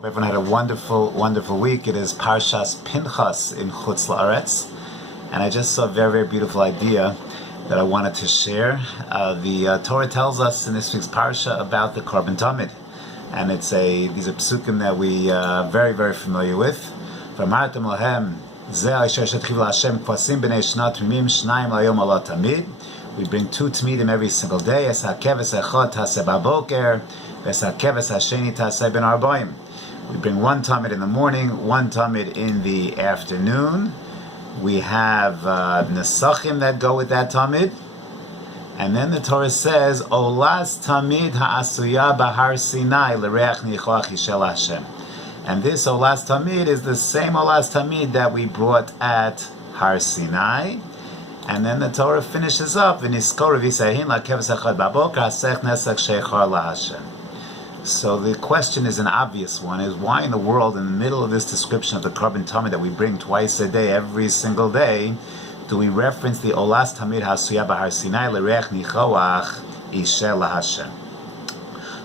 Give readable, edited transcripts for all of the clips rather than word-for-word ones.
Hope everyone had a wonderful, wonderful week. It is Parshas Pinchas in Chutz La'aretz, and I just saw a very, very beautiful idea that I wanted to share. The Torah tells us in this week's Parsha about the Korban Tamid, and these are psukim that we very, very familiar with. V'amartem lahem zeh asher shetchiv laHashem kvasim b'nei shna tmimim shnayim layom ala tamid. We bring 2 tmidim every single day. Es hakeves echad taseh b'boker, es hakeves hasheni taseh ben arbaim. We bring 1 tamid in the morning, 1 tamid in the afternoon. We have nesachim that go with that tamid. And then the Torah says, Olas tamid ha'asuya bahar Sinai l'reach nichoach shel Hashem. And this Olas tamid is the same Olas tamid that we brought at Har Sinai. And then the Torah finishes up, V'niskor v'yisahin la'keves echad b'boker ha'sech nesach sheichar la'Hashem. So the question is an obvious one, is why in the world, in the middle of this description of the Korban Tamid that we bring twice a day, every single day, do we reference the Olas Tamid Hasuya Bahar Sinai L'Reach Nichoach Ishel LaHashem?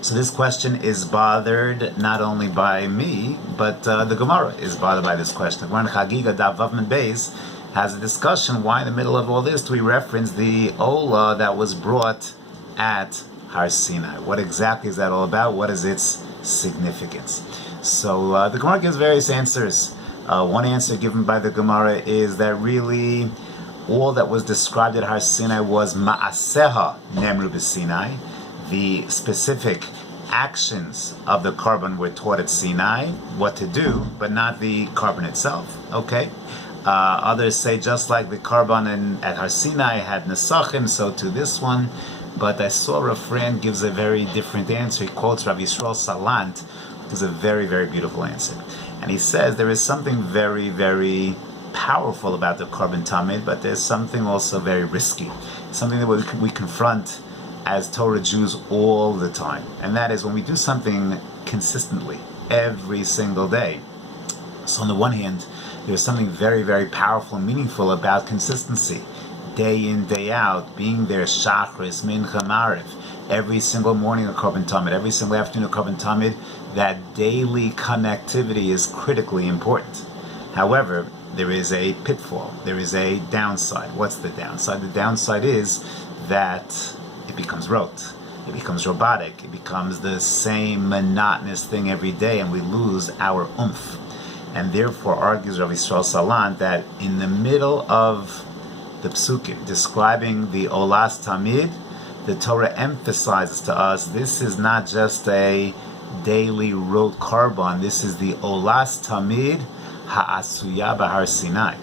So this question is bothered not only by me, but the Gemara is bothered by this question. The Gemara in Chagiga Daf Vavman Beis has a discussion, why in the middle of all this do we reference the Ola that was brought at Har Sinai? What exactly is that all about? What is its significance? So the Gemara gives various answers. One answer given by the Gemara is that really all that was described at Har Sinai was Ma'aseha Nemru b'Sinai. The specific actions of the Korban were taught at Sinai, what to do, but not the Korban itself. Okay? Others say just like the Korban at Har Sinai had Nesachim, so to this one. But I saw Rav Fran gives a very different answer. He quotes Rav Yisrael Salant, which is a very, very beautiful answer. And he says there is something very, very powerful about the Korban Tamid, but there's something also very risky, something that we confront as Torah Jews all the time. And that is when we do something consistently, every single day. So on the one hand, there's something very, very powerful and meaningful about consistency. Day in, day out, being there, Shachris, Mincha, Mariv, every single morning a Korban Tamid, every single afternoon a Korban Tamid, that daily connectivity is critically important. However, there is a pitfall, there is a downside. What's the downside? The downside is that it becomes rote, it becomes robotic, it becomes the same monotonous thing every day, and we lose our oomph. And therefore, argues Rav Yisrael Salant that in the middle of the psukim describing the Olas Tamid, the Torah emphasizes to us this is not just a daily rote korban. This is the Olas Tamid Ha'asuya Bahar Sinai.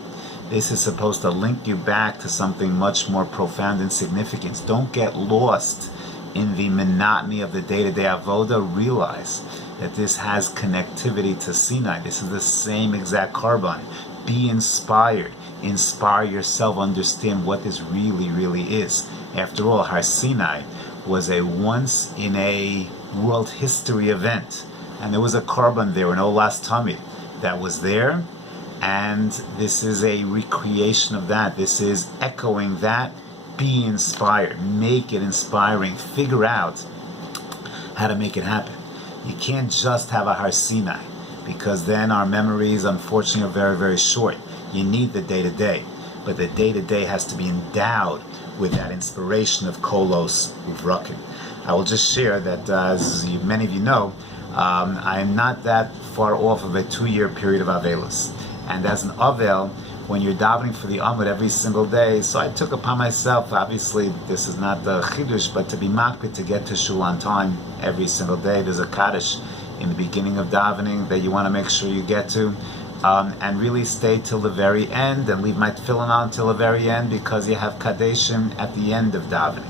This is supposed to link you back to something much more profound and significant. Don't get lost in the monotony of the day-to-day avoda. Realize that this has connectivity to Sinai. This is the same exact korban. Be inspired. Inspire yourself, understand what this really, really is. After all, Har Sinai was a once in a world history event. And there was a korban there, an Olas Tamid, that was there. And this is a recreation of that. This is echoing that. Be inspired. Make it inspiring. Figure out how to make it happen. You can't just have a Har Sinai, because then our memories, unfortunately, are very, very short. You need the day-to-day, but the day-to-day has to be endowed with that inspiration of Kolos Uvrakim. I will just share that, as many of you know, I am not that far off of a 2-year period of Avelis. And as an Avel, when you're davening for the Amud every single day, so I took upon myself, obviously this is not the Chidush, but to be makpid to get to Shul on time every single day. There's a Kaddish in the beginning of davening that you want to make sure you get to. And really stay till the very end, and leave my tefillin on till the very end, because you have kadeshim at the end of davening.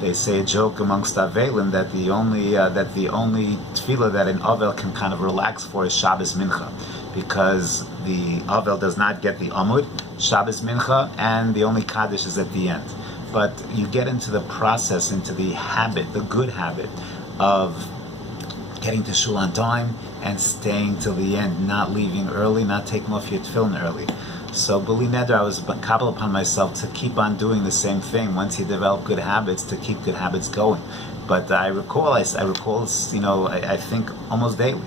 They say a joke amongst Avelim that the only tefillah that an Avel can kind of relax for is Shabbos Mincha, because the Avel does not get the Amud, Shabbos Mincha, and the only Kaddish is at the end. But you get into the process, into the habit, the good habit of getting to Shul on time and staying till the end, not leaving early, not taking off your tefillin early. So, B'li Neder, I was kabbalah upon myself to keep on doing the same thing. Once you develop good habits, to keep good habits going. But I recall, I think almost daily,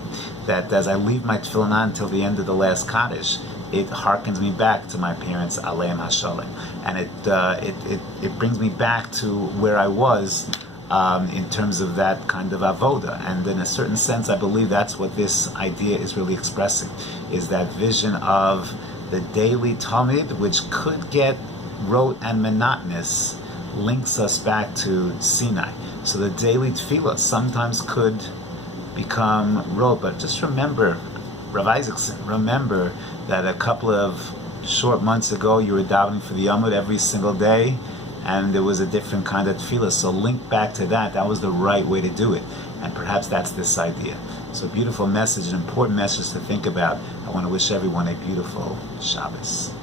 that as I leave my tefillin on until the end of the last Kaddish, it harkens me back to my parents, Aleim HaShalom, and it brings me back to where I was in terms of that kind of avoda. And in a certain sense, I believe that's what this idea is really expressing, is that vision of the daily Talmud, which could get rote and monotonous, links us back to Sinai. So the daily tefillah sometimes could become rote, but just remember, Rav Isaacson, remember that a couple of short months ago you were davening for the Yamud every single day, and there was a different kind of tefillah. So link back to that. That was the right way to do it. And perhaps that's this idea. So beautiful message, an important message to think about. I want to wish everyone a beautiful Shabbos.